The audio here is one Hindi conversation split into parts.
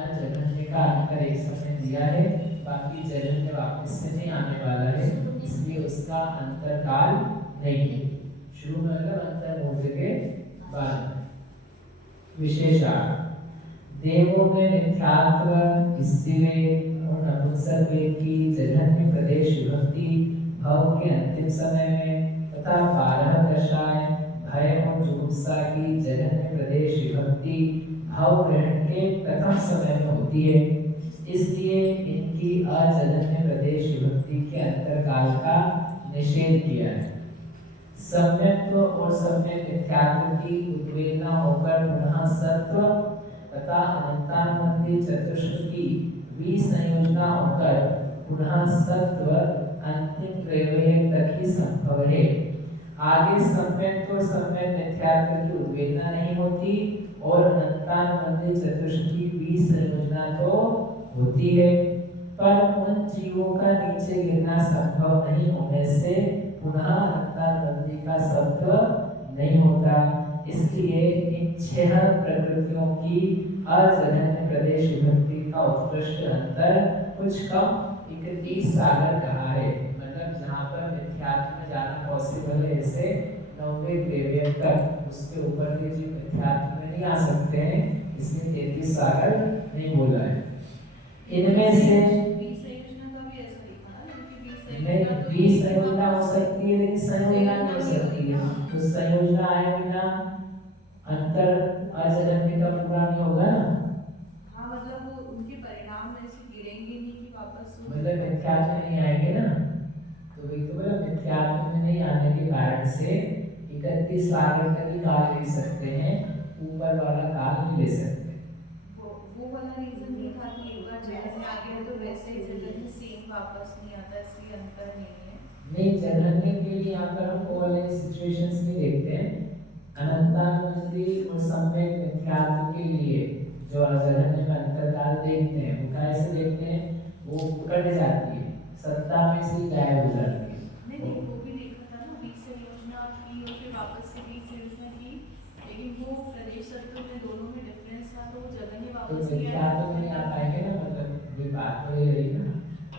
अजन्य का अंतर एक समय दिया है, बाकी जन्य वापस से नहीं आने वाला है, इसलिए उसका अंतर काल नहीं है। शुरू में मतलब अंतर मुहूर्त के बाद। विशेषण देवों में मिथ्यात्व इसलिए और नपुंसकवेद की जघन्य प्रदेश विभक्ति भव के अंतिम समय में तथा 12 दशाएं भय और जुगुप्सा की जघन्य प्रदेश विभक्ति भाव ग्रहण के प्रथम समय में होती है, इसलिए इनकी अजन्य प्रदेश विभक्ति के अंतरकाल का निषेध किया है। सम्यक्त्व और सम्यक मिथ्यात्व की उद्वेलना होकर पुनः सत्व तथा अनंतानुबंधी चतुष्टुकी विसंयोजना होकर पुनः सत्व अंतिम त्रैवय तक ही संभव है। आगे सम्यक्त्व और सम्यक मिथ्यात्व की उद्वेलना नहीं होती और अनंतानुबंधी चतुष्टुकी विसंयोजना तो होती है, पर उन जीवों का नीचे गिरना संभव नहीं होने से पुनः अनंतानुबंधी का शब्द नहीं होता। इसलिए इन 6 प्रकृतियों की अजन्य प्रदेश विभक्ति का उत्कृष्ट अंतर कुछ कम 31 सागर कहा है। मतलब जहाँ पर मिथ्यात्व में जाना पॉसिबल है, जैसे 9वें ग्रेवियर तक, उसके ऊपर के जीव मिथ्यात्व में नहीं आ सकते हैं, इसलिए 33 सागर नहीं बोला है। इनमें से विसंयोजना हो सकती है, लेकिन संयोजना नहीं हो सकती है। तो संयोजना आए बिना अंतर अजन्य का पूरा नहीं होगा ना। हाँ, मतलब वो उनके परिणाम में से गिरेंगे नहीं कि वापस मतलब मिथ्यात्व में नहीं आएंगे ना, तो वही तो बोला, मिथ्यात्व में नहीं आने के कारण से 31 सागर तक ही काल ले सकते हैं, ऊपर वाला काल नहीं ले सकते। वो वाला रीजन ये था कि एक बार जैसे आ गया तो वैसे ही जगह सेम वापस नहीं आता, इसलिए अंतर नहीं है। नहीं, जगन्य के लिए यहाँ पर हम वो वाले सिचुएशंस नहीं देखते हैं। अनंतानुबंधी और सम्यक मिथ्यात्व के लिए जो जगन्य में अंतरकाल देखते हैं, वो कैसे देखते हैं, वो कट जाती है, सत्ता में से गायब हो जाती है। नहीं, वो भी देखा था ना, विसंयोजना की और फिर वापस से विसंयोजना की, लेकिन वो प्रदेश तत्व में दोनों में डिफरेंस था, तो जगन्य वापस तो मिथ्यात्व में नहीं आ पाएंगे ना, मतलब ये बात तो ये रही ना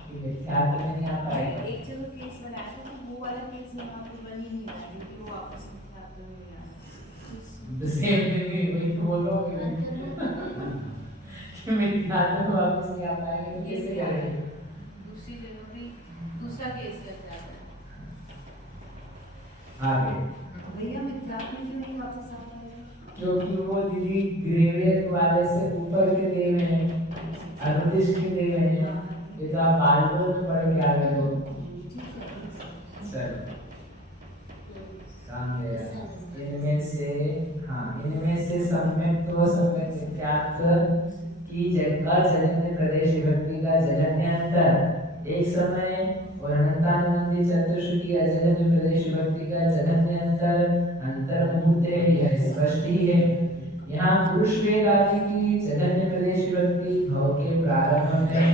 कि मिथ्यात्व में नहीं आ पाएगा। एक जगह केस बनाया था, तो वो वाला केस यहाँ पे बन ही नहीं रहा है कि वो वापस मिथ्यात्व में नहीं आ रहा। द सेम थिंग वही तो बोल रहा हूँ कि मिथ्यात्व में वापस नहीं आ पाएंगे तो कैसे करेंगे। दूसरी जगह भी दूसरा केस लग जाता है। आगे भैया मिथ्यात्व में क्यों नहीं वापस आ पाएगा? क्योंकि वो दीदी ग्रेवियर वाले से ऊपर के देव हैं, अनुदिश के देव हैं, ये तो आप बालकों में पढ़ के आ गए हो। चल काम गया। इनमें से सम्यक्त्व और सम्यक मिथ्यात्व की अजन्य प्रदेश विभक्ति का जगन्य अंतर एक समय और अनंतानुबंधी चतुष्टुकी अजन्य प्रदेश विभक्ति का जगन्य अंतर मुहूर्त है, स्पष्ट ही है। यहाँ पुरुष वेद आदि की जगन्य प्रदेश विभक्ति भव के प्रारंभ में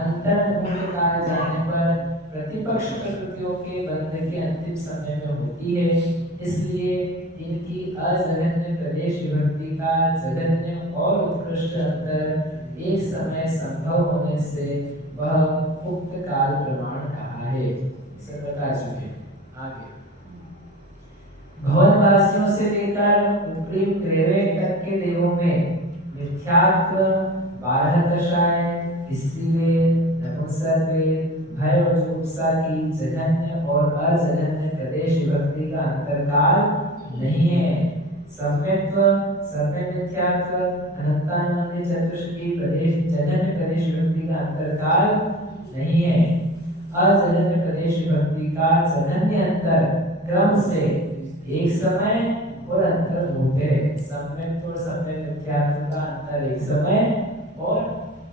अंतर मुहूर्त कहा जाने पर प्रतिपक्ष प्रकृतियों के बंध के अंतिम समय में होती है, इसलिए इनकी अजगन्य प्रदेश विभक्ति का जगन्य और उत्कृष्ट अंतर एक समय संभव होने से वह उक्त काल प्रमाण कहा है। इसे बता चुके। आगे भवनवासियों से लेकर ऊपरी त्रैवय तक के देवों में मिथ्यात्व 12 दशाएं, स्त्रीवेद, नपुंसकवेद, भय और जुगुप्सा की जघन्य और अजघन्य प्रदेश विभक्ति का अंतरकाल नहीं है। सम्यक्त्व, सम्यक मिथ्यात्व, अनंतानुबंधी चतुष्टुकी प्रदेश जघन्य प्रदेश विभक्ति का अंतरकाल नहीं है। अजघन्य प्रदेश विभक्ति का जघन्य अंतर क्रम से एक समय और अंतर होते हैं। सम्यक्त्व और सम्यक मिथ्यात्व का अंतर एक समय और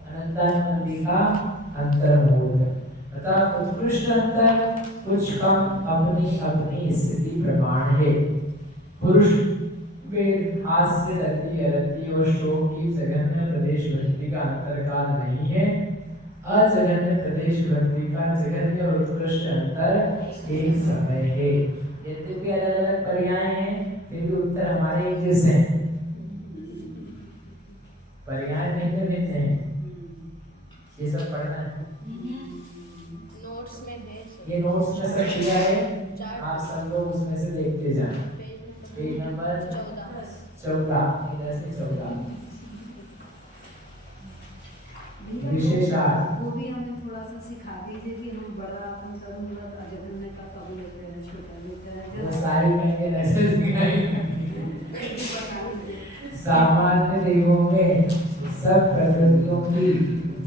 अनंतानुबंधी का अंतर होता है। अतः उत्कृष्ट अंतर कुछ कम अपनी अपनी स्थिति प्रमाण है। पुरुष वेद, हास्य, रति, अरति और शोक की जगन्य प्रदेश विभक्ति का अंतरकाल नहीं है। अजगन्य प्रदेश विभक्ति का जगन्य और उत्कृष्ट अंतर एक समय है। यद्यपि अलग अलग पर्याय हैं, फिर भी उत्तर हमारे एक जैसे हैं। पर्याय भिन्न भिन्न है, ये सब पढ़ना है। नोट्स में है, ये नोट्स में सब दिया है, आप सब लोग उसमें से देखते जाना। पेज नंबर 14, इधर से 14 विशेषार्थ। वो भी हमें थोड़ा सा सिखा दीजिए कि हम बड़ा अपन तरुण अजगन्य का कब लेते हैं, छोटा लेते हैं। वो सारी मैंने मैसेज सामान्य देवों में सब प्रकृतियों की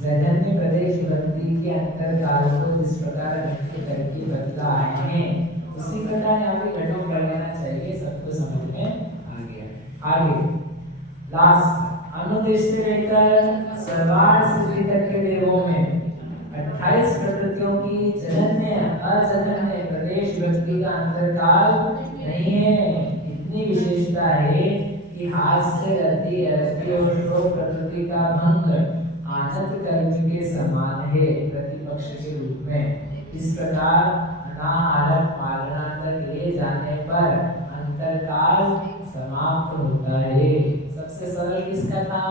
जघन्य प्रदेश विभक्ति के अंतर्काल को जिस प्रकार व्यक्त करके बदला आए हैं, उसी प्रकार यहाँ पे गठन कर लेना चाहिए, सबको समझ में आ गया। आगे लास्ट अनुदेश से लेकर सर्वार्थ सिद्धि तक के देवों में 28 प्रकृतियों की जघन्य अजघन्य प्रदेश विभक्ति का अंतर्काल नहीं है। इतनी विशेषता है कि हास्य रति रति और शोक प्रकृति का भंग आनंद कल्प के समान है प्रतिपक्ष के रूप में। इस प्रकार अनाहारक पालना तक ले जाने पर अंतरकाल समाप्त होता है। सबसे सरल किसका था?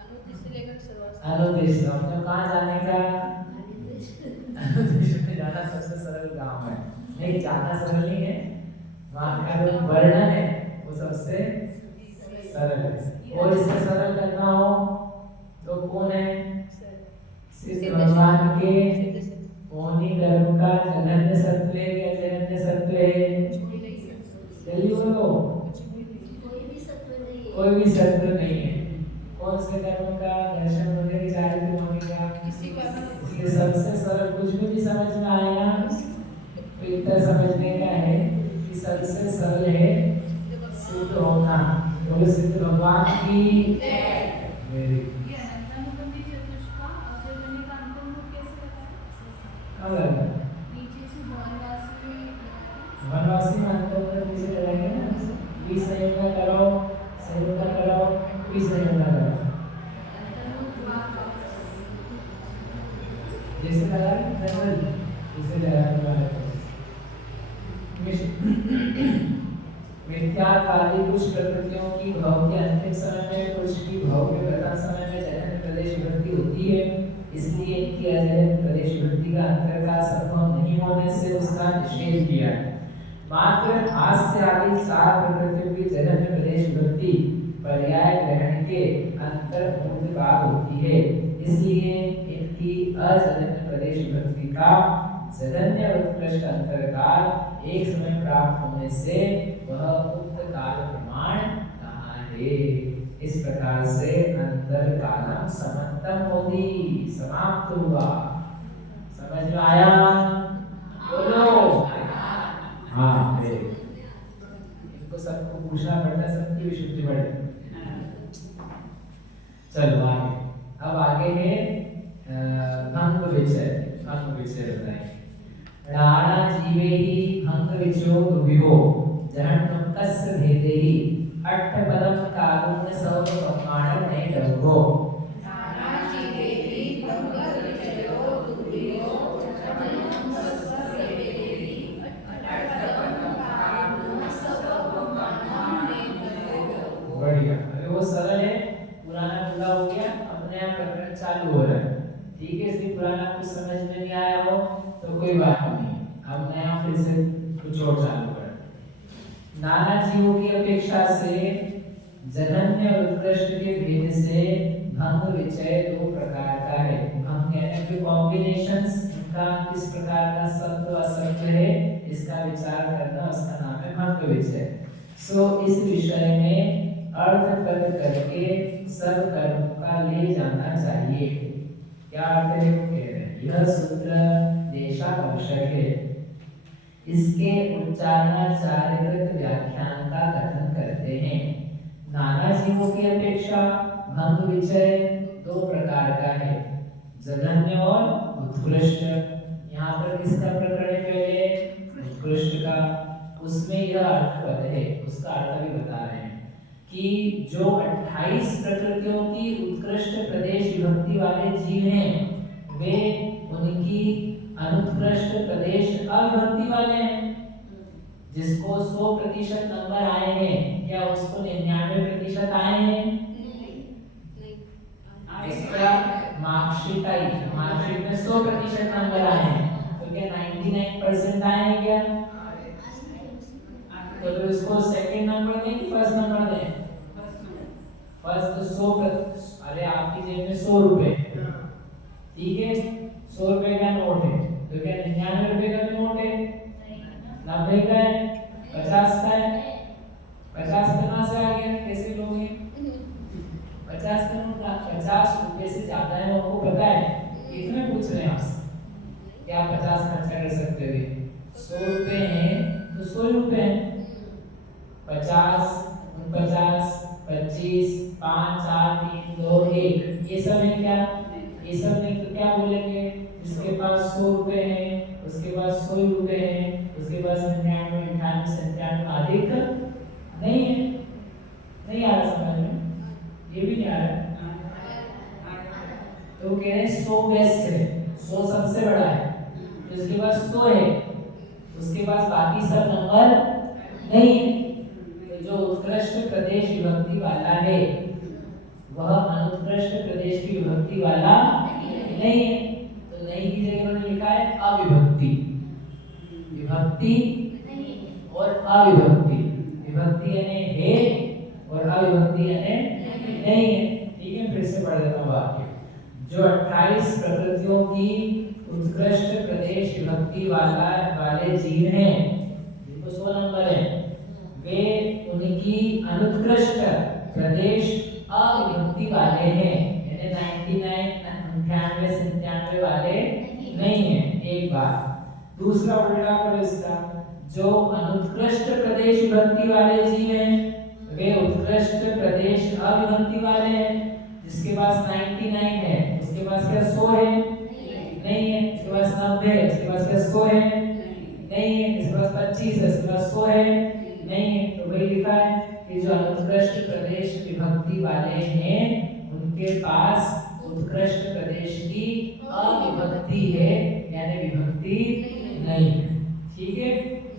अनुदेश से लेकर सर्वार्थ। अनुदेश। हमने कहाँ जाने का? अनुदेश में जाना सबसे सरल काम है। नहीं, जाना सरल नहीं है, वहाँ का जो वर्णन है वो सबसे सरल है। और इससे सरल करना हो तो कौन है? सिद्ध भगवान के कौन ही कर्म का जघन्य सत्व है या जघन्य सत्व है? जल्दी बोलो। कोई भी सत्व नहीं है। कौन से कर्म का? दर्शन वगैरह चारित्र होने का। इसलिए सबसे सरल, कुछ भी समझ में आएगा तो इतना समझने का है कि सबसे सरल है सिद्ध होना। बोलो सिद्ध भगवान की। Very good. ये अनुबंधी चतुष्का अजगन्य का अंतर्मुख कैसे अब लगा नीचे से वनवासी में वनवासी में अंतर्मुख कैसे लगाएंगे ना? 20 संयोग का करो, संयोग का करो, 20 संयोग का करो, जैसे लगा जैसे लगाने वाले मिथ्याकाली कुछ प्रकृतियों की भाव के अंतिम समय में, कुछ की भाव के प्रथम समय में जघन्य प्रदेश विभक्ति होती है। इसलिए इनकी अजघन्य प्रदेश विभक्ति का अंतर्काल संभव नहीं होने से उसका निषेध किया है। मात्र हास्य आदि 4 प्रकृतियों की जघन्य प्रदेश विभक्ति पर्याय ग्रहण के अंतर्भूत भाग होती है। इसलिए इनकी अजघन्य प्रदेश विभक्ति का जघन्य उत्कृष्ट अंतर्काल एक समय प्राप्त होने से वह उक्त काल प्रमाण कहा है। इस प्रकार से अंतरकालम समंतम होगी, समाप्त हुआ। समझ में आया? बोलो। हाँ, इनको सबको पूछना पड़ता है, सबकी विशुद्धि बढ़े। चलो आगे। अब आगे है भंग विषय। भंग विषय बताएं। राणा जीवेहि भंग विचो दुभिहो जहन्नुम कस्य भेदेहि अट्ठपदम कारुण्य सौभ प्रमाण ने डगो। राणा जीवेहि भंग विचो दुभिहो जहन्नुम कस्य भेदेहि अट्ठपदम कारुण्य सौभ प्रमाण ने डगो। बढ़िया। अरे वो सरल है, पुराना पूरा हो गया, अपने आप प्रकरण चालू हो रहा है। ठीक है, इसलिए पुराना कुछ समझ में नहीं आया हो तो कोई बात नहीं, अब नया फिर से कुछ और चालू कर। नाना जीवों की अपेक्षा से जघन्य और उत्कृष्ट के भेद से भंग विचय 2 प्रकार का है। भंग यानी कि कॉम्बिनेशंस, इनका किस प्रकार का सत्व असत्व है इसका विचार करना, उसका नाम है भंग विचय। सो इस विषय में अर्थपद करके सब कर्म का ले जाना चाहिए। क्या अर्थ है वो कह रहे हैं? यह सूत्र देशावश्यक है। इसके उच्चारणाचार्यकृत व्याख्यान का कथन करते हैं। नाना जीवों की अपेक्षा भंग विचय 2 प्रकार का है, जघन्य और उत्कृष्ट। यहाँ पर किसका प्रकरण है? पहले उत्कृष्ट का। उसमें यह अर्थपद है, उसका अर्थ भी बता रहे हैं कि जो 28 प्रकृतियों की उत्कृष्ट प्रदेश विभक्ति वाले जीव हैं, वे उनकी अनुत्कृष्ट प्रदेश अविभक्ति वाले हैं। जिसको 100% नंबर आए हैं, क्या उसको 99% आए हैं? 100% नंबर आए हैं, तो क्या 99% आए हैं क्या? तो फिर उसको सेकंड नंबर दें कि फर्स्ट नंबर दें? फर्स्ट तो 100, अरे आपकी जेब में 100 रुपए, ठीक है, 100 रुपए का नोट है, तो क्या 99 रुपए का भी नोट है? 90 का है, 50 का है, 50 कहाँ से आ गया, कैसे लोगे? 50 का नोट 50 रुपए से ज्यादा है, आपको पता है, इतने पूछ रहे हैं आपसे क्या 50 खर्चा कर सकते हो? 100 रुपए हैं तो 100 रुपए हैं, 50, 49, 25, 5, 4, 3, 2, 1, ये सब है क्या? ये सब नहीं तो क्या बोलेंगे? जिसके पास 100 रुपए हैं, उसके पास 100 रुपए हैं, उसके पास 99, 98, 97 अधिक नहीं है। नहीं आ रहा समझ में? ये भी नहीं आ रहा। तो कह रहे 100 बेस्ट है, 100 सबसे बड़ा है, तो जिसके पास 100 है उसके पास बाकी सब नंबर नहीं है। तो जो उत्कृष्ट प्रदेश विभक्ति वाला है वह अनुत्कृष्ट प्रदेश की विभक्ति वाला नहीं है। तो नहीं की जगह उन्होंने लिखा है अविभक्ति, विभक्ति और अविभक्ति। विभक्ति यानी है और अविभक्ति यानी नहीं है। ठीक है, फिर से पढ़ देता हूँ वाक्य। जो 28 प्रकृतियों की उत्कृष्ट प्रदेश विभक्ति वाले जीव हैं, जिनको 100 नंबर है, वे उनकी अनुत्कृष्ट प्रदेश अविभक्ति वाले हैं, यानी 99, 98, 97 वाले नहीं है। एक बात। दूसरा उल्टा करो इसका, जो अनुत्कृष्ट प्रदेश विभक्ति वाले जीव हैं वे उत्कृष्ट प्रदेश अविभक्ति वाले हैं। जिसके पास 99 है उसके पास क्या 100 है? नहीं है। इसके पास 90 है उसके पास क्या 100 है? नहीं है। इसके पास 25 है उसके पास 100 है? नहीं है। तो वही लिखा है कि जो अनुत्कृष्ट प्रदेश विभक्ति वाले हैं उनके पास उत्कृष्ट प्रदेश की अविभक्ति है, यानी विभक्ति नहीं है। ठीक है,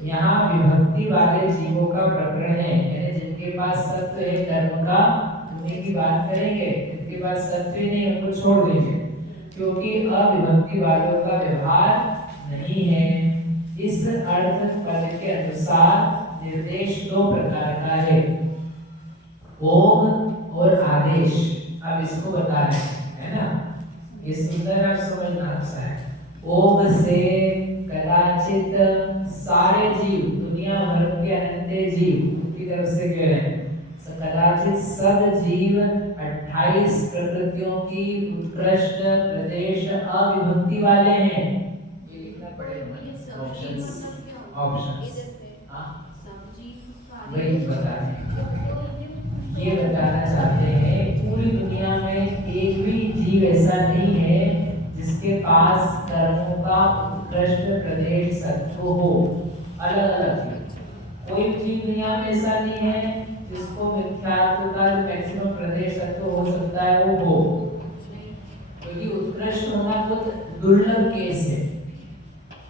यहाँ विभक्ति वाले जीवों का प्रकरण है, यानी जिनके पास सत्व है कर्म का, उन्हीं की बात करेंगे। जिनके पास सत्व नहीं उनको छोड़ देंगे, क्योंकि अविभक्ति वालों का व्यवहार नहीं है। इस अर्थ पद के अनुसार निर्देश 2 प्रकार का है, ओम और आदेश। अब इसको बता रहे हैं ना, ये सुंदर आप समझना अच्छा है। ओम से कदाचित सारे जीव, दुनिया भर के अनंत जीव की तरफ से कह रहे हैं, कदाचित सब जीव 28 प्रकृतियों की उत्कृष्ट प्रदेश अविभक्ति वाले हैं। ये लिखना पड़ेगा ऑप्शंस वही बता रहे हैं। ये बताना चाहते हैं पूरी दुनिया में एक भी जीव ऐसा नहीं है जिसके पास कर्मों का उत्कृष्ट प्रदेश सत्व हो। अलग अलग कोई जीव दुनिया में ऐसा नहीं है जिसको मिथ्यात्व का जो मैक्सिमम प्रदेश सत्व हो सकता है वो हो, क्योंकि उत्कृष्ट होना बहुत दुर्लभ केस है।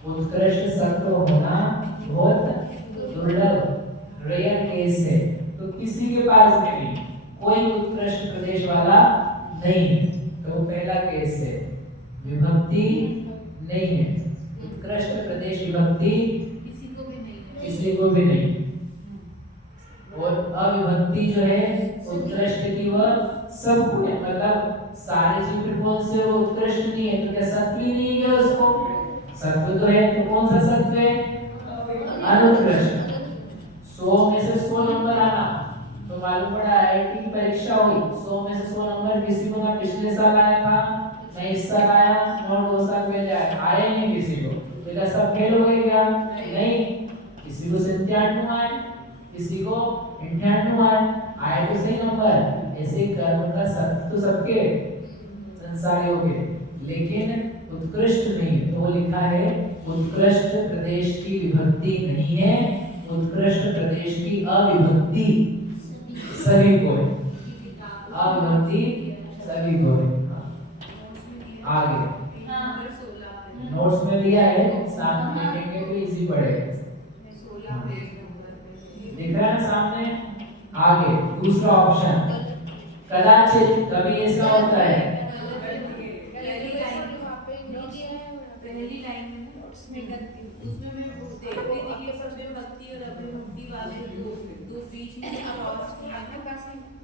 उत्कृष्ट सत्व होना बहुत दुर्लभ रेयर केस है। तो किसी के पास में भी कोई उत्कृष्ट प्रदेश वाला नहीं है। तो पहला केस है, विभक्ति नहीं है, उत्कृष्ट प्रदेश विभक्ति किसी को भी नहीं। और अविभक्ति जो है उत्कृष्ट की वह सबको है, मतलब सारे जीव कौन से वो उत्कृष्ट नहीं है, तो क्या सत्व ही नहीं है उसको? सत्व तो है, तो कौन सा सत्व है? अनुत्कृष्ट। 100 में से 100 नंबर आना, तो मालूम पड़ा आईआईटी की परीक्षा हुई, 100 में से 100 नंबर किसी को ना पिछले साल आया था, मैं इस साल आया और 2 साल पहले आया नहीं किसी को, तो क्या सब फेल हो गए क्या? नहीं, किसी को 97 आए, किसी को 98 आए तो सही नंबर। ऐसे कर्म का सत्य तो सबके संसारियों के, लेकिन उत्कृष्ट नहीं। तो वो लिखा है उत्कृष्ट प्रदेश की विभक्ति नहीं है, उत्कृष्ट प्रदेश की अविभक्ति सभी को है, अविभक्ति सभी को है। आगे नोट्स में लिया है, साथ में लिखेंगे तो इजी पड़ेगा। दिख रहा है सामने? आगे दूसरा ऑप्शन, कदाचित कभी ऐसा होता है पहली लाइन में ना, उसमें मैं देख रही थी कि सबसे भक्ति और अभिभक्ति वाले दो बीच में क्रॉस किया है,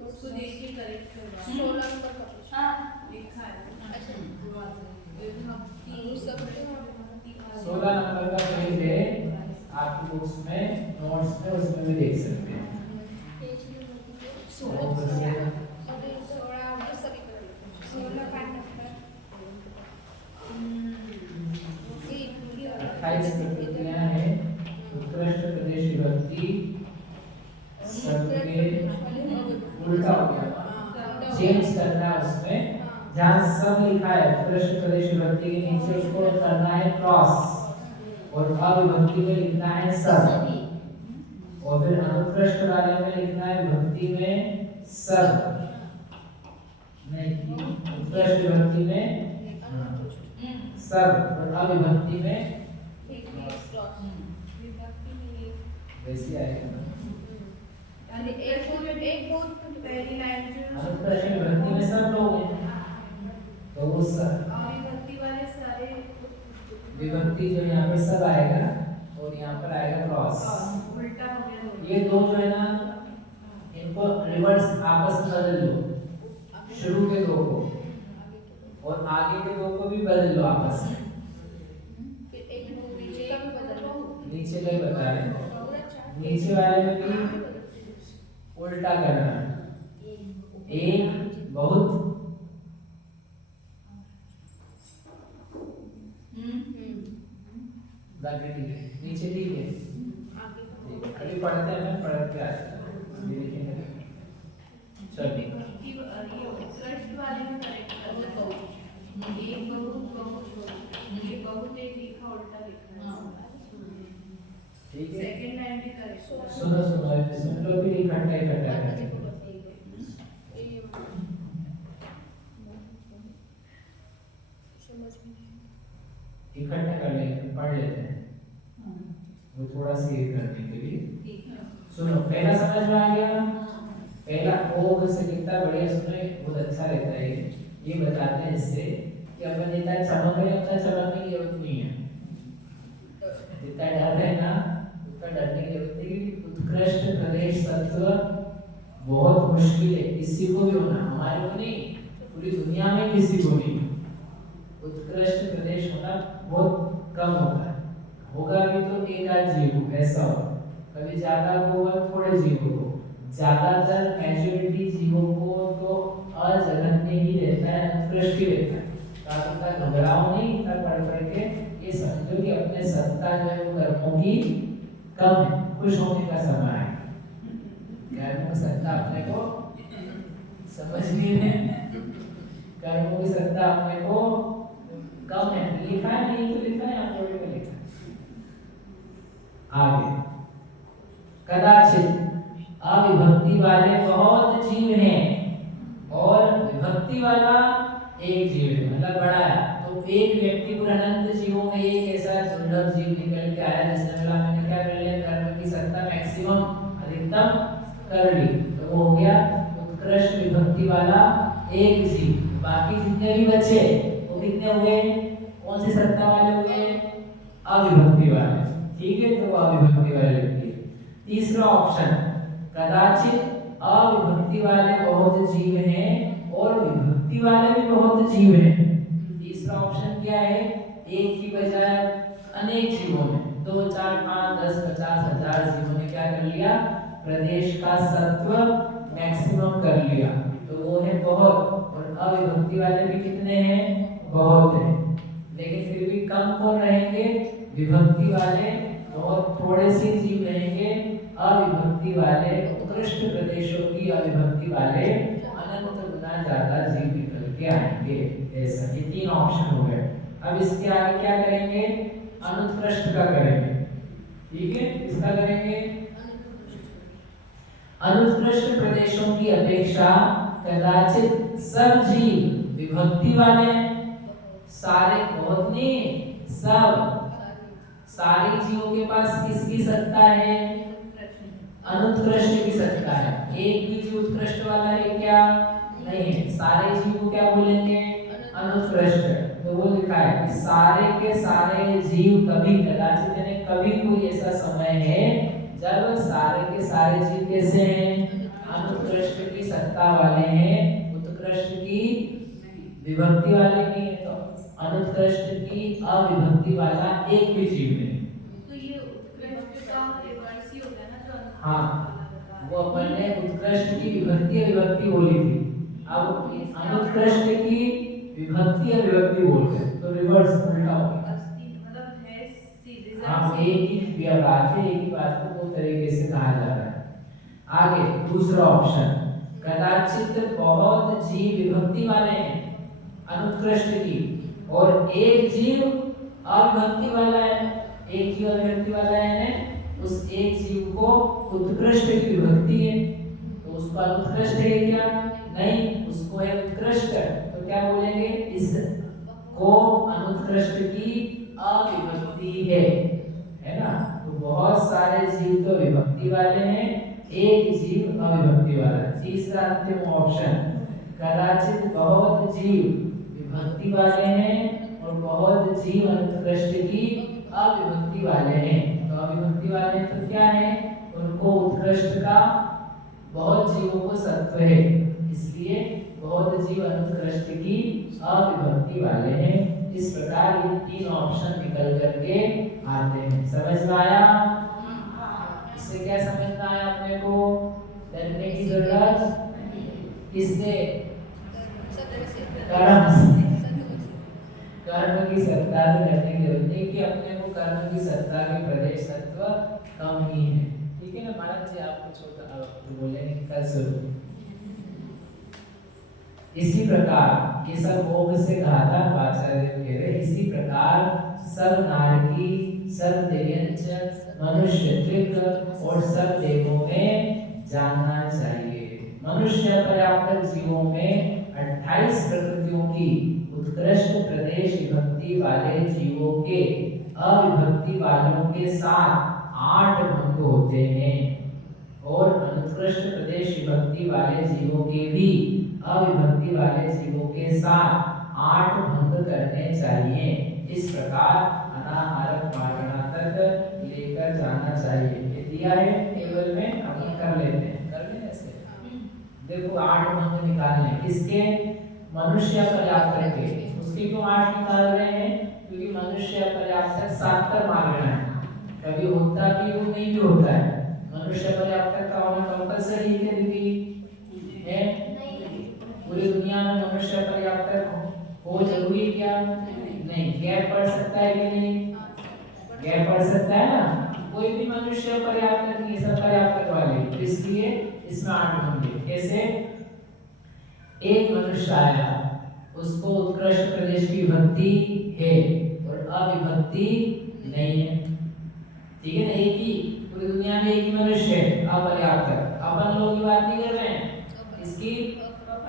उसको देख के करेक्ट करवा 16 नंबर का क्वेश्चन लिखा है। अच्छा विभक्ति सबसे अभिभक्ति वाले 16 नंबर का पेज है आपकी बुक्स में, नोट्स में, उसमें भी देख सकते हैं। पेज नंबर 16 अभी 16 और सभी कर 16 5 नंबर 28 प्रकृतियां हैं, उत्कृष्ट प्रदेश विभक्ति सबके उल्टा हो गया, चेंज करना है उसमें, जहाँ सब लिखा है उत्कृष्ट प्रदेश विभक्ति के नीचे उसको करना है क्रॉस, और अविभक्ति में लिखना है सब, और फिर अनुत्कृष्ट वाले में लिखना है विभक्ति में सब, नहीं उत्कृष्ट विभक्ति में सब, और अविभक्ति में वैसे आएगा ना। यानी एक बहुत पहली लाइन जो अनुत्कृष्ट विभक्ति में सब लोग हैं, तो वो सब अभिभक्ति वाले सारे विभक्ति जो यहाँ पे सब आएगा और यहाँ पर आएगा क्रॉस। उल्टा हो गया। ये दो जो है ना, इनको रिवर्स आपस में बदल लो, शुरू के दो को और आगे के दो को भी बदल लो आपस में। नीचे का ही बता रहे हैं, नीचे वाले में भी उल्टा करना है, एक बहुत बाकी ठीक है, नीचे ठीक है, अभी पढ़ते हैं, मैं पढ़ के आता हूँ, ये देखेंगे। चलिए विभक्ति ये उत्कृष्ट वाले में करेक्ट करना है। एक बहुत बहुत ये बहुत एक लिखा उल्टा लिखा है। ठीक है, सेकंड लाइन भी करेक्ट। सुनो सुनो, इसमें तो भी इकट्ठा इकट्ठा करें, इकट्ठा कर लेंगे, पढ़ लेते हैं वो थोड़ा सी ये करने के लिए। सुनो, पहला समझ में आ गया, पहला ओ से कितना बढ़िया सुने, बहुत अच्छा रहता है ये बताते हैं इससे कि अपन जितना चमक रहे उतना चमकने की जरूरत नहीं है, जितना डर रहे ना उतना डरने की जरूरत नहीं, क्योंकि उत्कृष्ट प्रदेश तत्व बहुत मुश्किल है, किसी को भी होना, हमारे को नहीं, पूरी दुनिया में किसी को भी उत्कृष्ट प्रदेश होना बहुत कम होता है, होगा भी तो एक आध जीव ऐसा हो, कभी ज्यादा होगा थोड़े जीवों को, ज्यादातर मेजॉरिटी जीवों को तो अजगन्य ही रहता है, उत्कृष्ट ही रहता है। तो इतना घबराओ नहीं, इतना पढ़ के ये समझो कि अपने सत्ता जो है वो कर्मों की कम है, खुश होने का समय है, कर्मों की सत्ता अपने को समझनी है, कर्मों की सत्ता अपने को कम है, लिखा है नहीं तो लिखा है, आप बोर्ड में लिखा है। आगे कदाचित अविभक्ति वाले बहुत जीव हैं और विभक्ति वाला एक जीव है, मतलब बड़ा है, तो एक व्यक्ति पर अनंत जीवों में एक ऐसा दुर्लभ जीव निकल के आया जिसने बोला मैंने क्या कर लिया, कर्म की सत्ता मैक्सिमम अधिकतम कर ली, तो वो हो गया उत्कृष्ट विभक्ति वाला एक जीव। बाकी जितने भी बचे वो कितने हुए, कौन सी सत्ता वाले हुए, अविभक्ति वाले, ठीक है, तो अविभक्ति वाले व्यक्ति। तीसरा ऑप्शन, कदाचित अविभक्ति वाले बहुत जीव हैं और विभक्ति वाले भी बहुत जीव हैं। तीसरा ऑप्शन क्या है, एक की बजाय अनेक जीवों में 2 4 5 10 50 हजार जीवों ने क्या कर लिया, प्रदेश का सत्व मैक्सिमम कर लिया, तो वो है बहुत, और अविभक्ति वाले भी कितने हैं, बहुत हैं, लेकिन फिर भी कम कौन रहेंगे, विभक्ति वाले, बहुत थोड़े से जीव रहेंगे, अविभक्ति वाले, उत्कृष्ट प्रदेशों की अविभक्ति वाले अनंत गुना ज्यादा जीव निकल के आएंगे। ऐसा ये 3 ऑप्शन हो गए। अब इसके आगे क्या करेंगे, अनुत्कृष्ट का करेंगे, ठीक है, इसका करेंगे। अनुत्कृष्ट प्रदेशों की अपेक्षा कदाचित सब जीव विभक्ति वाले, सारे बहुत नहीं, सब सारे जीवों के पास किसकी सत्ता है, अनुत्कृष्ट की सत्ता है। एक भी जीव उत्कृष्ट वाला है क्या, नहीं है, सारे जीव को क्या बोलेंगे, अनुत्कृष्ट, तो वो लिखा है कि सारे के सारे जीव कभी कदाचित यानी कभी कोई ऐसा समय है जब सारे के सारे जीव कैसे हैं, अनुत्कृष्ट की सत्ता वाले हैं, उत्कृष्ट की विभक्ति वाले नहीं है। तो अनुत्कृष्ट की अविभक्ति वाला एक भी जीव नहीं। तो ये उत्कृष्ट का रिवर्स ही होता है ना जो अनुत्कृष्ट हाँ, वाला बता रहे हैं। वो अपन ने उत्कृष्ट की विभक्ति अविभक्ति बोली थी, अब अनुत्कृष्ट की विभक्ति अविभक्ति बोलते हैं, तो रिवर्स उल्टा हो गया। मतलब है सीधे हाँ, एक ही बात है, एक ही बात को दो तरीके से कहा जा रहा है। आगे दूसरा ऑप्शन, कदाचित बहुत जीव विभक्ति वाले हैं अनुत्कृष्ट की, और एक जीव अविभक्ति वाला है। एक जीव अविभक्ति वाला है, उस एक जीव को उत्कृष्ट की विभक्ति है, तो उसको अनुत्कृष्ट है क्या? नहीं, उसको है उत्कृष्ट। तो क्या बोलेंगे, इसको अनुत्कृष्ट की अविभक्ति है ना। तो बहुत सारे जीव तो विभक्ति वाले हैं, एक जीव अविभक्ति वाला है। तीसरा अंतिम ऑप्शन, कदाचित बहुत जीव विभक्ति वाले हैं और बहुत जीव अनुत्कृष्ट की अविभक्ति वाले हैं। तो अविभक्ति वाले तो क्या है, उनको उत्कृष्ट का बहुत जीवों को सत्व है, इसलिए बहुत जीव अनुत्कृष्ट की अविभक्ति वाले हैं। इस प्रकार ये तीन ऑप्शन निकल करके आते हैं। समझ में आया? इससे क्या समझ में आया अपने को? डरने की जरूरत किससे? कर्म से। कर्म की सत्ता से डरने की जरूरत नहीं कि अपने को कर्म की सत्ता के प्रदेश तत्व कम ही है। ठीक है ना महाराज जी, आप कुछ होता तो बोलेंगे कल शुरू। इसी प्रकार ये सब भोग से कहा था आचार्य कह रहे, इसी प्रकार सब नारकी, सब देयंच, मनुष्य, त्रिक और सब देवों में जानना चाहिए। मनुष्य पर्याप्त जीवों में 28 प्रकृतियों की उत्कृष्ट प्रदेश विभक्ति वाले जीवों के अविभक्ति वालों के साथ 8 भंग होते हैं, और अनुत्कृष्ट प्रदेश विभक्ति वाले जीवों के भी अविभक्ति वाले जीवों के साथ 8 भंग करने चाहिए। इस प्रकार अनाहारक मार्गणा तक लेकर जाना चाहिए। ये दिया है टेबल में, अपन कर लेते हैं, कर लें ऐसे। देखो 8 भंग निकालने किसके? मनुष्य पर्याप्त के। उसके क्यों 8 निकाल रहे हैं? क्योंकि मनुष्य पर्याप्त 7 पर मार्गणा है, कभी होता भी वो नहीं भी होता है। मनुष्य पर्याप्त का होना कंपलसरी है पूरी दुनिया में मनुष्य पर्याप्त हो जरूरी है क्या? नहीं। गैप पड़ सकता है कि नहीं? गैप पड़ सकता है ना। कोई भी मनुष्य पर्याप्त नहीं, सब पर्याप्त वाले, इसलिए इसमें 8 होंगे। कैसे? एक मनुष्य आया, उसको उत्कृष्ट प्रदेश की विभक्ति है और अविभक्ति नहीं है, ठीक है ना। एक ही पूरी दुनिया में एक ही मनुष्य है, अपर्याप्त। अपन लोग की बात नहीं कर रहे हैं, इसकी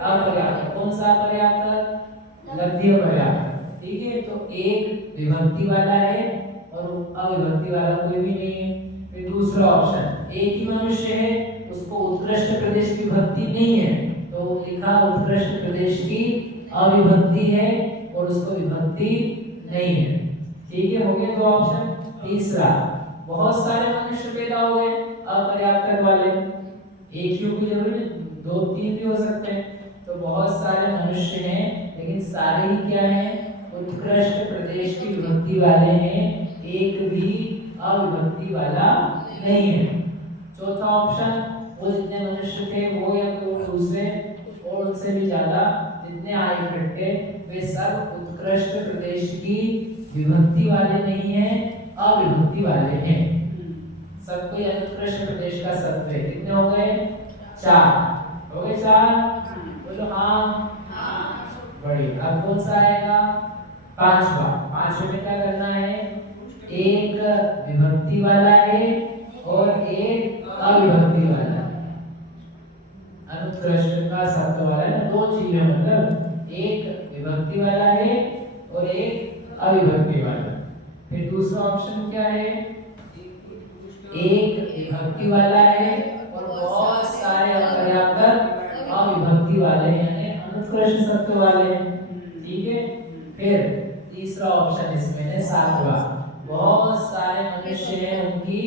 अपर्याप्त। कौन सा पर्याप्त? लब्धि पर्याप्त, ठीक है। तो एक विभक्ति वाला है और अविभक्ति वाला कोई भी नहीं है। फिर दूसरा ऑप्शन, एक ही मनुष्य है, उसको उत्कृष्ट प्रदेश की विभक्ति नहीं है, तो लिखा उत्कृष्ट प्रदेश की अविभक्ति है और उसको विभक्ति नहीं है, ठीक है। हो गए 2 ऑप्शन। तीसरा, बहुत सारे मनुष्य पैदा हो गए अपर्याप्त वाले, एक ही की जरूरत नहीं, 2-3 भी हो सकते हैं। तो बहुत सारे मनुष्य हैं, लेकिन सारे ही क्या हैं? उत्कृष्ट प्रदेश की विभक्ति वाले हैं, एक भी अविभक्ति वाला नहीं है। चौथा ऑप्शन, वो जितने मनुष्य थे वो या कोई दूसरे और उनसे भी ज्यादा जितने आए इकट्ठे, वे सब उत्कृष्ट प्रदेश की विभक्ति वाले नहीं हैं, अविभक्ति वाले हैं। सब कोई उत्कृष्ट प्रदेश का सत्व है। कितने हो गए? 4 हो गए। 4 बोलो हाँ। बढ़िया। अब कौन सा आएगा? 5वां। 5वें में क्या करना है? एक विभक्ति वाला है और एक अविभक्ति वाला है। अनुत्कृष्ट का सत्व वाला है ना, 2 चीजें, मतलब एक विभक्ति वाला है और एक अविभक्ति वाला। फिर दूसरा ऑप्शन क्या है? एक विभक्ति वाला है और बहुत सारे अपर्याप्त अविभक्ति वाले, यानी अनुत्कृष्ट सत्व वाले, ठीक है। फिर तीसरा तीसरा ऑप्शन इसमें है 7वां। बहुत सारे मनुष्य हैं, उनकी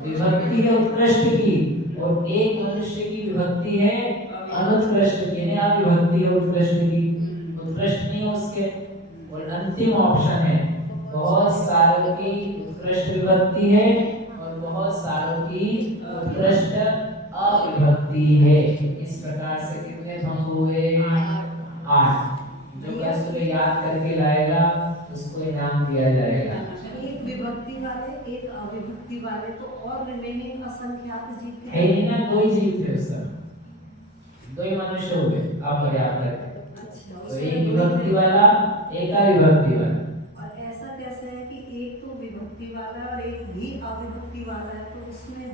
विभक्ति है उत्कृष्ट की, और एक मनुष्य की विभक्ति है अनुत्कृष्ट की, यानी अविभक्ति है उत्कृष्ट की, उत्कृष्ट नहीं है उसके। और अंतिम ऑप्शन है बहुत सारों की उत्कृष्ट विभक्ति है और बहुत सारों की उत्कृष्ट अविभक्ति है। इस प्रकार से कितने भंग हुए? 8। जो बस सुबह याद करके लाएगा उसको इनाम दिया जाएगा। एक विभक्ति वाले, एक अविभक्ति वाले, तो और रिमेनिंग असंख्यात जीव है ही ना, 2 ही जीव थे उस समय, 2 ही मनुष्य हुए। आप याद रखें, तो एक विभक्ति वाला, एक अविभक्ति वाला। और ऐसा कैसे है कि एक तो विभक्ति वाला और एक भी अविभक्ति वाला है, तो उसमें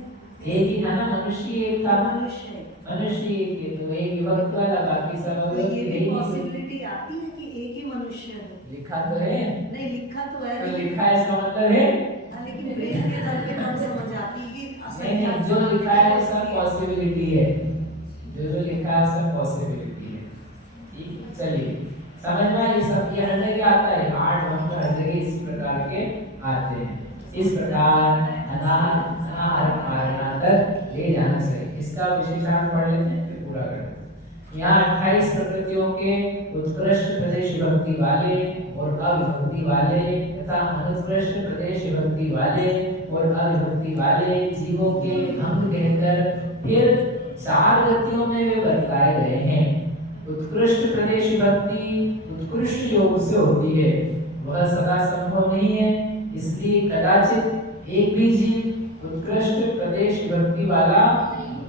एक ही था ना, मनुष्य एक था, मनुष्य है, मनुष्य एक है, तो एक विभक्त वाला, बाकी सब तो ये भी अविभक्त। पॉसिबिलिटी आती है कि एक ही मनुष्य है। लिखा तो है, नहीं लिखा तो है, तो लिखा है इसका मतलब है लेकिन ब्रेन के दर पे कम समझ आती है कि नहीं, जो लिखा है सब पॉसिबिलिटी है, जो लिखा है सब पॉसिबिलिटी है। ठीक है, चलिए समझ में ये सब, ये हर जगह आता है, 8 नंबर हर जगह इस प्रकार के आते हैं। इस प्रकार अनाहर मारना तक ले जाना चाहिए। इसका विशेषण पढ़ लेते हैं फिर पूरा करते हैं। यहाँ 28 प्रकृतियों के उत्कृष्ट प्रदेश विभक्ति वाले और अविभक्ति वाले तथा अनुत्कृष्ट प्रदेश विभक्ति वाले और अविभक्ति वाले जीवों के अंग कहकर फिर 4 गतियों में वे बतलाए गए हैं। उत्कृष्ट प्रदेश विभक्ति उत्कृष्ट योग से होती है, वह सदा संभव नहीं है, इसलिए कदाचित एक भी जीव उत्कृष्ट प्रदेश विभक्ति वाला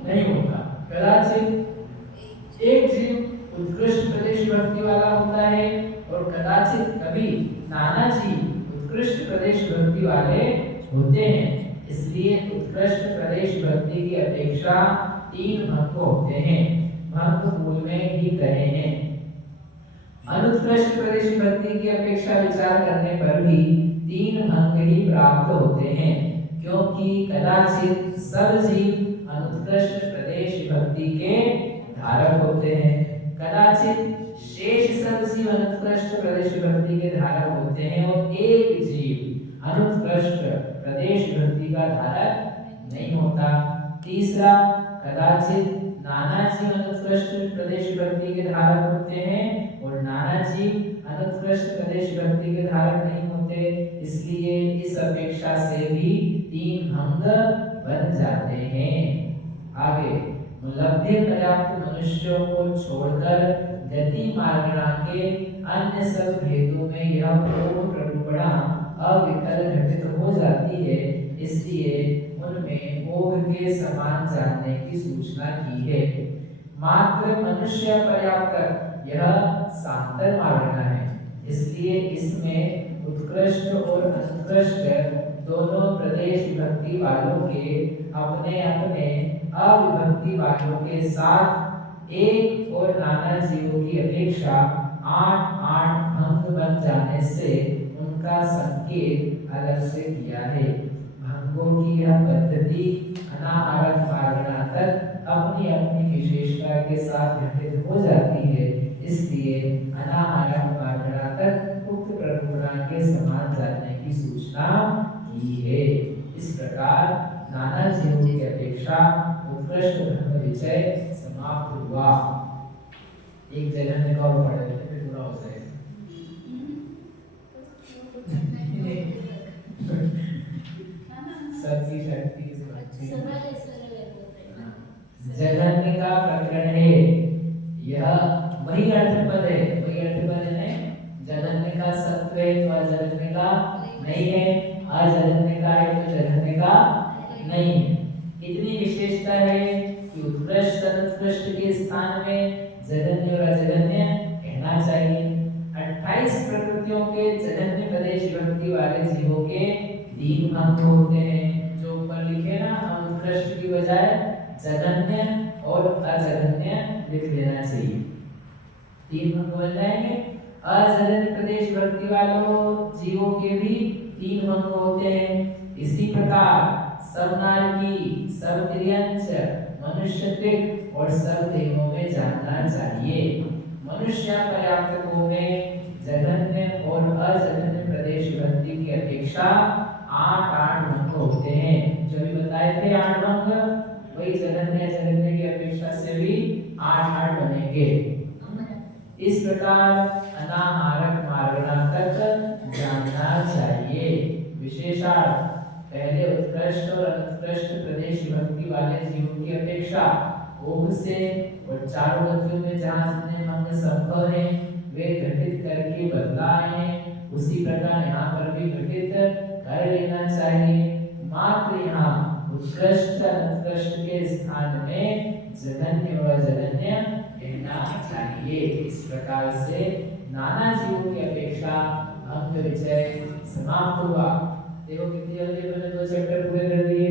नहीं होता। कदाचित एक जीव उत्कृष्ट प्रदेश विभक्ति वाला होता है और कदाचित कभी नाना जीव उत्कृष्ट प्रदेश विभक्ति वाले होते हैं। इसलिए उत्कृष्ट प्रदेश विभक्ति की अपेक्षा 3 भंग होते हैं, भंग मूल में ही कहे हैं। अनुत्कृष्ट प्रदेश विभक्ति की अपेक्षा विचार करने पर भी 3 भंग ही प्राप्त होते हैं, क्योंकि कदाचित सब जीव अनुत्कृष्ट प्रदेश विभक्ति के धारक होते हैं, कदाचित शेष सब जीव अनुत्कृष्ट प्रदेश विभक्ति के धारक होते हैं और एक जीव अनुत्कृष्ट प्रदेश विभक्ति का धारक नहीं होता। तीसरा, कदाचित नाना जीव अनुत्कृष्ट प्रदेश विभक्ति के धारक होते हैं और नाना जीव अनुत्कृष्ट प्रदेश विभक्ति के धारक नहीं होते, इसलिए इस अपेक्षा से भी 3 भंग बन जाते हैं। आगे, लब्धे पर्याप्त मनुष्यों को छोड़कर गति मार्गणा के अन्य सब भेदों में यह प्ररूपणा अविकल घटित हो जाती है, इसलिए उनमें ओघ के समान जानने की सूचना की है। मात्र मनुष्य पर्याप्त यह सांतर मार्गणा है, इसलिए इसमें उत्कृष्ट और अनुत्कृष्ट दोनों प्रदेश विभक्ति वालों के अपने अपने अविभक्ति वालों के साथ एक और नाना जीवों की अपेक्षा 8 भंग बन जाने से उनका संकेत अलग से किया है। भंगों की यह पद्धति अनाहरत मार्गणा तक अपनी अपनी विशेषता के साथ घटित हो जाती है, इसलिए अनाहरत मार्गणा तक उक्त प्ररूपणा के समान जानने की सूचना की है। इस प्रकार नाना जीवों की अपेक्षा उत्कृष्ट ब्रह्म विजय समाप्त हुआ। एक जगह में और पढ़ लेते फिर पूरा हो जाएगा। सती शक्ति जगन्य का प्रकरण है, यह वही अर्थपद है, वही अर्थपद है। जगन्य का सत्व है तो अजगन्य का नहीं है, अजगन्य का है तो जगन्य का नहीं है। इतनी विशेषता है कि उत्कृष्ट अनुत्कृष्ट के स्थान में जगन्य और अजगन्य कहना चाहिए। 28 प्रकृतियों के जगन्य प्रदेश विभक्ति वाले जीवों के 3 भंग होते हैं, जो ऊपर लिखे ना, अनुत्कृष्ट की बजाय जगन्य और अजगन्य लिख लेना चाहिए, 3 भंग बन जाएंगे। अजगन्य प्रदेश विभक्ति वालों जीवों के भी 3 भंग होते हैं। इसी प्रकार सब नारकी, सब तिर्यंच, मनुष्य त्रिक और सब देहों में जानना चाहिए। मनुष्य पर्याप्तकों में जगन्य और अजगन्य विभक्ति की अपेक्षा 8 भंग होते हैं। जो भी बताए थे 8 भंग, वही जगन्य जगन्य की अपेक्षा से भी 8 बनेंगे। इस प्रकार अनाहारक मार्गणा तक जानना चाहिए। विशेषार्थ पहले उत्कृष्ट और अनुत्कृष्ट प्रदेश विभक्ति वाले जीवों की अपेक्षा ओघ से और चारों गतियों में जहाँ जितने भंग संभव है वे घटित करके बदलाए हैं, उसी प्रकार यहाँ पर भी घटित कर लेना चाहिए। मात्र यहाँ उत्कृष्ट अनुत्कृष्ट के स्थान में जगन्य व जगन्य कहना चाहिए। इस प्रकार से नाना जीवों की अपेक्षा भंग विषय समाप्त हुआ। देखो कितनी जल्दी मैंने 2 चैप्टर पूरे कर दिए।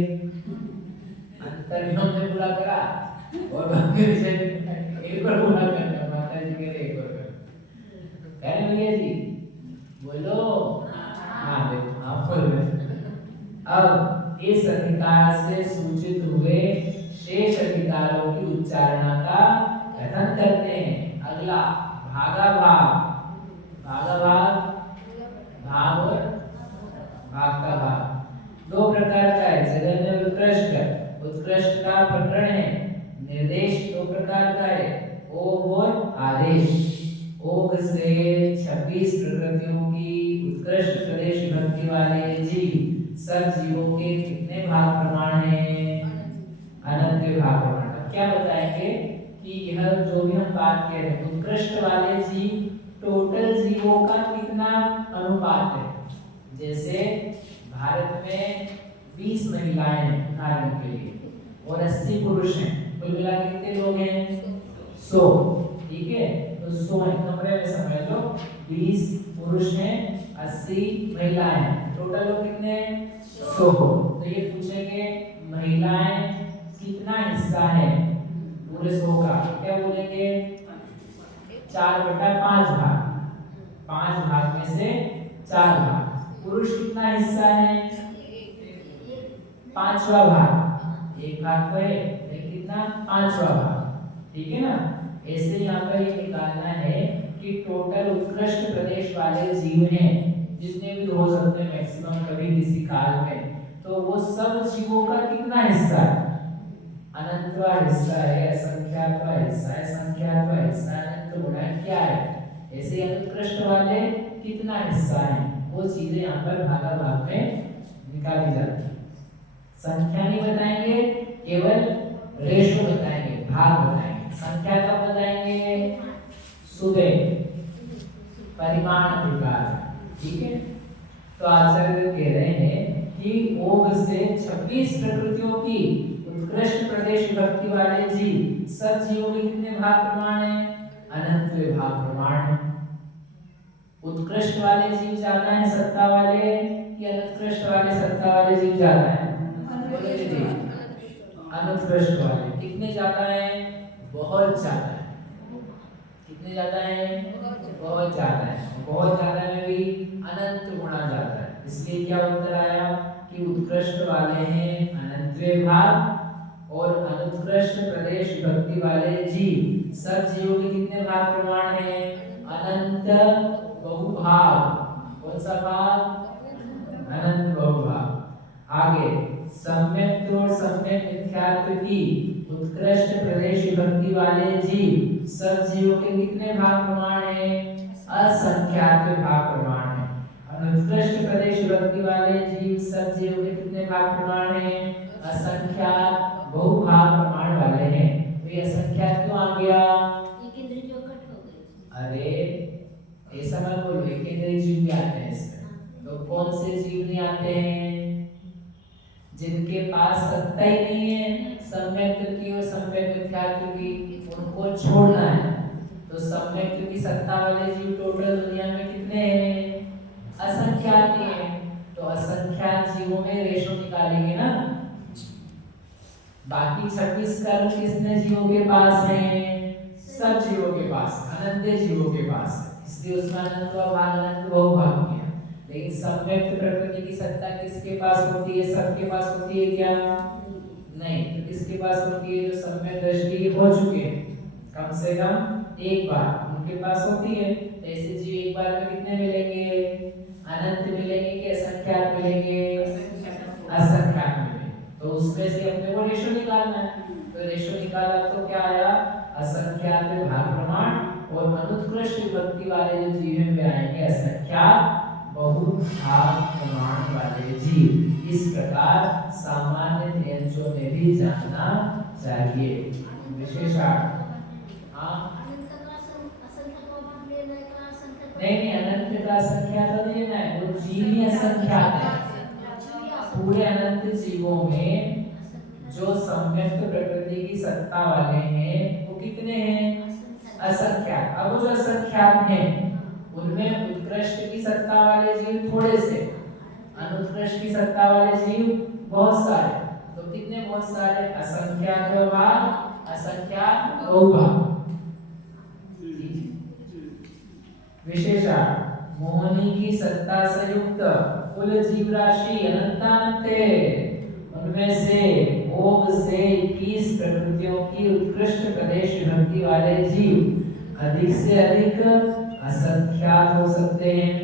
अंतर भी हमने पूरा करा और भंग विषय एक बार पूरा करना। माता जी कह रहे एक बार कर भैया जी बोलो। हाँ देखो आप बोल रहे। अब इस अधिकार से सूचित हुए शेष अधिकारों की उच्चारणा का कथन करते हैं। अगला भागाभाग। भागाभाग भाग और भाग का भाग 2 प्रकार का है, जगन्य और उत्कृष्ट। उत्कृष्ट का प्रकरण है। निर्देश 2 प्रकार का है, ओघ और आदेश। ओघ से 26 प्रकृतियों की उत्कृष्ट प्रदेश विभक्ति वाले जीव सब जीवों के कितने भाग प्रमाण हैं? अनंत भाग प्रमाण। अब क्या बताएंगे कि यह जो भी हम बात कह रहे हैं उत्कृष्ट वाले जीव टोटल जीवों का कितना अनुपात है। जैसे भारत में 20 महिलाएं हैं उदाहरण के लिए और 80 पुरुष हैं, कुल मिला के कितने लोग हैं? 100। ठीक है, तो 100 है, कमरे में समझ लो 20 पुरुष हैं 80 महिलाएं हैं, टोटल लोग कितने हैं? 100। तो ये पूछेंगे महिलाएं कितना हिस्सा है पूरे 100 का, क्या बोलेंगे? 4/5 भाग। 5 भाग में से 4 भाग। पुरुष कितना हिस्सा है? 5वां भाग। 1 भाग तो है लेकिन कितना? 5वां भाग। ठीक है ना। ऐसे यहाँ पर ये निकालना है कि टोटल उत्कृष्ट प्रदेश वाले जीव हैं जितने भी हो सकते हैं मैक्सिमम कभी किसी काल में, तो वो सब जीवों का कितना हिस्सा है? अनंतवा हिस्सा है, असंख्यातवा हिस्सा है, संख्यातवा हिस्सा है, अनंत गुणा क्या है। ऐसे अनुत्कृष्ट वाले कितना हिस्सा है वो चीजें यहाँ पर भागाभाग में निकाली जाती है। संख्या नहीं बताएंगे, केवल रेशो बताएंगे, भाग बताएंगे। संख्या कब बताएंगे? सुबह परिमाण अधिकार। ठीक है, तो आचार्य कह रहे हैं कि ओघ से 26 प्रकृतियों की उत्कृष्ट प्रदेश विभक्ति वाले जीव सब जीवों के कितने भाग प्रमाण है? अनंत भाग प्रमाण है। उत्कृष्ट वाले जीव ज्यादा है सत्ता वाले या अनुत्कृष्ट वाले सत्ता वाले जीव ज्यादा है? अनुत्कृष्ट वाले कितने ज्यादा है? बहुत ज्यादा है। कितने ज्यादा है? बहुत ज्यादा है। बहुत ज्यादा में भी अनंत गुणा ज्यादा है। इसलिए क्या उत्तर आया कि उत्कृष्ट वाले हैं अनंतवे भाग और अनुत्कृष्ट प्रदेश विभक्ति वाले जीव सब जीवों के कितने भाग प्रमाण है? अनंत बहुभाग। कौन सा भाग? अनंत बहुभाग। आगे सम्यक्त और सम्यक मिथ्यात्व की उत्कृष्ट प्रदेश विभक्ति वाले जीव सब जीवों के कितने भाग प्रमाण है? असंख्यात भाग प्रमाण है। अनुत्कृष्ट प्रदेश विभक्ति वाले जीव सब जीवों के कितने भाग प्रमाण है? असंख्यात बहुभाग प्रमाण वाले हैं। तो ये असंख्यात क्यों आ गया? अरे ऐसा मत बोलो, एकेंद्रीय जीव भी आते हैं इसमें। तो कौन से जीव नहीं आते हैं? जिनके पास सत्ता ही नहीं है सम्यक्त की और सम्यक मिथ्यात्व की, उनको छोड़ना है। तो सम्यक्त की सत्ता वाले जीव टोटल दुनिया में कितने हैं? असंख्यात ही हैं। तो असंख्यात जीवों में रेशो निकालेंगे ना। बाकी 26 कर्म किसने जीवों के पास हैं? सब जीवों के पास, अनंत जीवों के पास है। इसलिए उसमें अनंत भाग अनंत बहुभाग किया। लेकिन सम्यक्त प्रकृति की सत्ता किसके पास होती है? सबके पास होती है क्या? नहीं। तो किसके पास होती है? जो सम्यक दृष्टि हो चुके हैं कम से कम एक बार, उनके पास होती है। ऐसे जीव एक बार में कितने मिलेंगे? अनंत मिलेंगे। जैसे अपने को रेशो निकालना है, तो रेशो निकाला तो क्या आया, असंख्यात में भाग प्रमाण, और अनुत्कृष्ट विभक्ति वाले जो जीव में आएंगे असंख्यात बहुभाग प्रमाण वाले जीव। इस प्रकार सामान्य नियंत्रणों में भी जानना चाहिए। विशेषण नहीं, अनंत का असंख्यात तो नहीं है, वो जीव ही असंख्यात है। पूरे अनंत जीवों में जो सम्यक्त प्रकृति की सत्ता वाले हैं वो कितने हैं, असंख्यात। अब वो जो असंख्यात हैं उनमें उत्कृष्ट की सत्ता वाले जीव थोड़े से, अनुत्कृष्ट की सत्ता वाले जीव बहुत सारे। तो कितने बहुत सारे, असंख्यात भाग, असंख्यात बहुभाग। विशेषण मोहनी की सत्ता से युक्त कुल जीव राशि अनंतानंत है। उनमें से भोग से 21 प्रकृतियों की उत्कृष्ट प्रदेश विभक्ति वाले जीव अधिक से अधिक असंख्यात हो सकते हैं।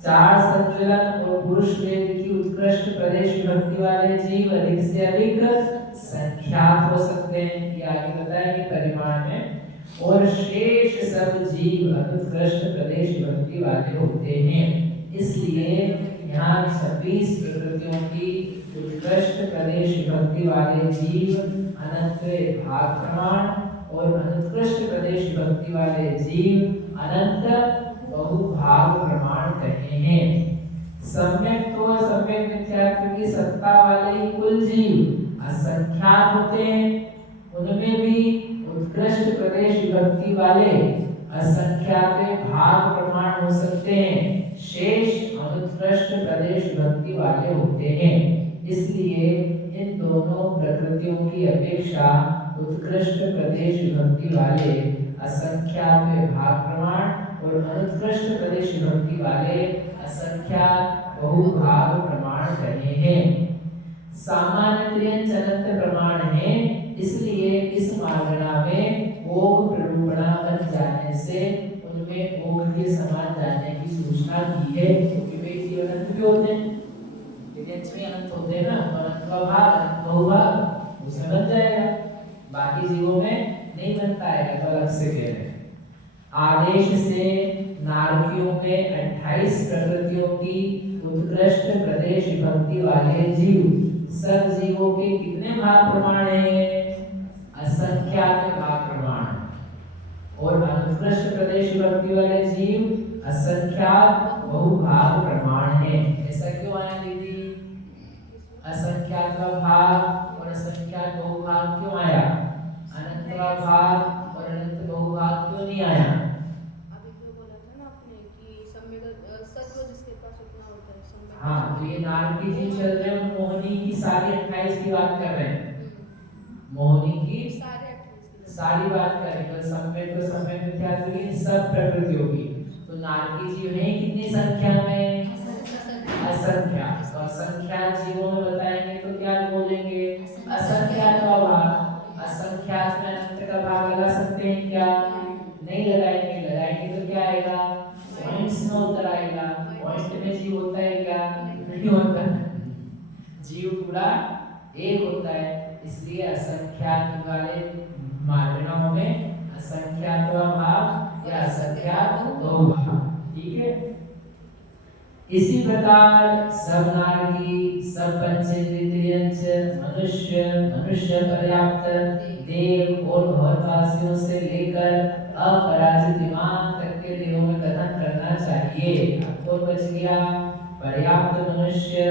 4 संतुलन और पुरुष वेद की उत्कृष्ट प्रदेश विभक्ति वाले जीव अधिक से अधिक संख्यात हो सकते हैं, ये आगे बताएंगे परिमाण में। और शेष सब जीव अनुत्कृष्ट प्रदेश विभक्ति वाले होते हैं। इसलिए यहाँ 26 प्रकृतियों की उत्कृष्ट प्रदेश विभक्ति वाले जीव अनंत भाग प्रमाण और अनुत्कृष्ट प्रदेश विभक्ति वाले जीव अनंत बहुभाग प्रमाण कहे हैं। सम्यक तो सम्यक मिथ्यात्व की सत्ता वाले कुल जीव असंख्यात होते हैं, उनमें भी उत्कृष्ट प्रदेश विभक्ति वाले असंख्यात भाग प्रमाण हो सकते हैं, शेष अनुत्कृष्ट प्रदेश विभक्ति वाले होते हैं। इसलिए इन दोनों प्रकृतियों की अपेक्षा उत्कृष्ट प्रदेश विभक्ति वाले असंख्यात भाग प्रमाण और अनुत्कृष्ट प्रदेश विभक्ति वाले असंख्यात बहुभाग प्रमाण कहे हैं। सामान्य अनंत प्रमाण है, इसलिए इस मागणा में ओग प्ररूपणा बन जाने से उनमें ओग के समान जाने की सूचना की है, क्योंकि वे जीव अनंत भी होते हैं, यद्यपि अनंत होते हैं ना, अनंत का भाग अनंत बहुभाग उसमें बन जाएगा, बाकी जीवों में नहीं बनता है, तो अलग से कह रहे हैं। आदेश से नारकियों में 28 प्रकृतियों की उत्कृष्ट प्रदेश विभक्ति वाले जीव सब जीवों के कितने भाग प्रमाण हैं, असंख्यात भाग प्रमाण, और अनुत्कृष्ट प्रदेश विभक्ति वाले जीव असंख्यात बहुभाग प्रमाण है। ऐसा क्यों आया दीदी, असंख्यात भाग और असंख्यात बहुभाग क्यों आया, अनंत भाग और अनंत बहुभाग क्यों नहीं आया? अभी जो बोला था ना आपने कि सम्यक सत्व जिसके पास उतना होता है सम्यक। हाँ, तो ये नारकी जी चल रहे हैं, मोहनी की सारी 28 की बात कर रहे हैं, मोहनी की सारी बात कर रहे हैं, सम्यक तो सम्यक मिथ्यात्व की सब प्रकृतियों की। तो नारकी जीव है कितनी संख्या में, असंख्यात। तो असंख्यात जीवों में बताएंगे तो क्या बोलेंगे, असंख्यात का भाग। असंख्यात में अनंत का भाग लगा सकते हैं क्या, नहीं लगाएंगे, लगाएंगे तो क्या आएगा, पॉइंट्स में उत्तर आएगा। पॉइंट में जीव होता है क्या, नहीं होता, जीव पूरा एक होता है, इसलिए असंख्यात वाले मात्राओं में असंख्यात भाग या असंख्यात बहुभाग, ठीक है। इसी प्रकार सब नारकी, सब पंचेंद्रियंच, मनुष्य, मनुष्य पर्याप्त, देव और भववासियों से लेकर अपराजित विमान तक के देवों में कथन करना चाहिए। और बच गया पर्याप्त मनुष्य,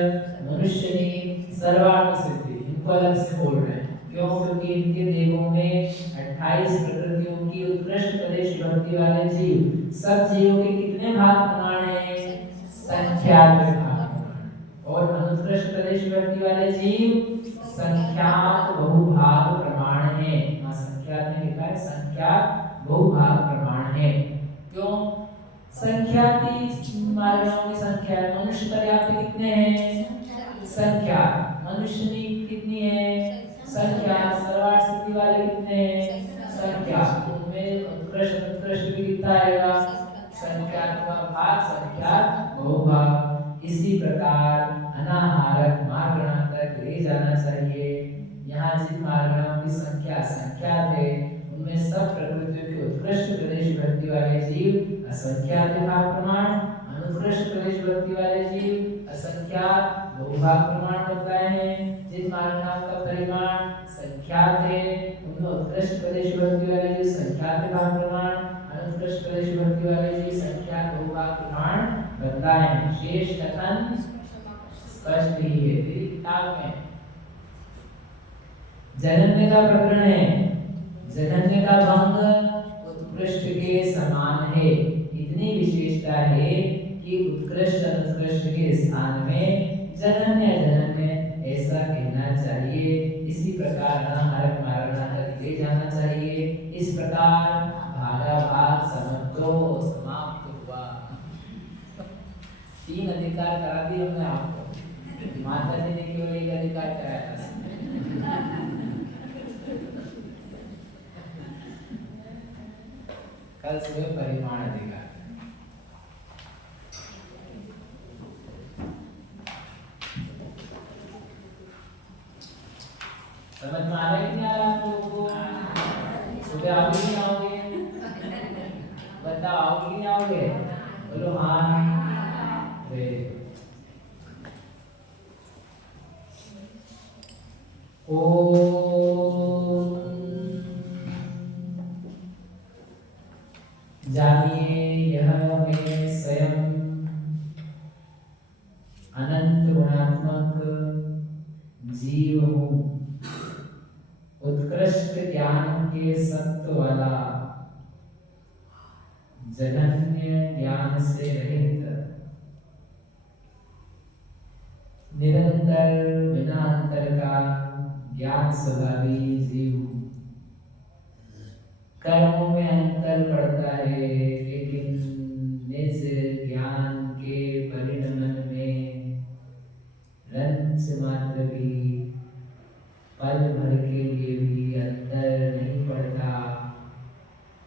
मनुष्यनी, सर्वार्थ सिद्धि, इनको अलग से बोल रहे हैं। क्यों? क्योंकि इनके देवों में 28 प्रकृतियों की उत्कृष्ट प्रदेश विभक्ति वाले जीव सब जीवों के कितने भाग प्रमाण हैं, संख्यात भाग, और अनुत्कृष्ट प्रदेश विभक्ति वाले जीव संख्यात बहुभाग प्रमाण है। संख्यात में लिखा है संख्यात बहुभाग प्रमाण है। क्यों? संख्याति मार्गों की संख्या, मनुष्य पर्याप्त कितने हैं, संख्यात, मनुष्यनी कितनी है, संख्यात, सर्वार्थ सिद्धि वाले कितने हैं, संख्यात, उनमें उत्कृष्ट अनुत्कृष्ट भी कितना आएगा, संख्यात का भाग संख्यात बहुभाग। इसी प्रकार अनाहारक मार्गणा तक ले जाना चाहिए। की संख्या असंख्यात है, उनमें सब प्रकृतियों के उत्कृष्ट प्रदेश भक्ति वाले जीव असंख्यात विभाग प्रमाण, अनुत्कृष्ट प्रदेश भक्ति वाले जीव असंख्यात बहुभाग प्रमाण बताए हैं। जिन मार्गाओं का परिमाण संख्यात है उनमें उत्कृष्ट प्रदेश भक्ति वाले जीव संख्यात विभाग प्रमाण, अनुत्कृष्ट प्रदेश भक्ति वाले जीव संख्यात बहुभाग प्रमाण बताए हैं। शेष कथन स्पष्ट ही है तेरी किताब में। जनन्य का प्रकरण है, जनन्य का भंग उत्कृष्ट के समान है। इतनी विशेषता है कि उत्कृष्ट अनुत्कृष्ट के स्थान में जनन्य जनन्य ऐसा कहना चाहिए। इसी प्रकार हरक मारना तक ले जाना चाहिए। इस प्रकार भागा भाग समत्तो समाप्त हुआ। 3 अधिकार करा दिए हमने आपको। माता जी ने केवल एक अधिकार कराया था। कल सुबह परिमाण अधिकार। समझ में आ रहा है कि नहीं आ रहा आप लोगों को? सुबह आओगे नहीं आओगे? बताओ आओगे नहीं आओगे? बोलो हाँ। जानिए यह मैं स्वयं अनंत गुणात्मक जीव हूँ, उत्कृष्ट ज्ञान के सत्व वाला, जघन्य ज्ञान से रहित, निरंतर बिना अंतर का ज्ञान स्वभावी जीव। कर्मों में अंतर पड़ता है लेकिन निज ज्ञान के परिणमन में रंच मात्र भी, पल भर के लिए भी अंतर नहीं पड़ता।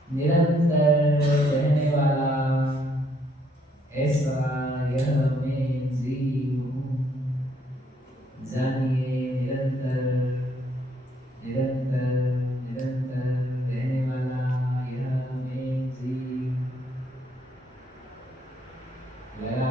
निरंतर रहने वाला ऐसा यह मैं जीव हूँ। जानिए निरंतर निरंतर निरंतर रहने वाला यह मैं जीव। लगा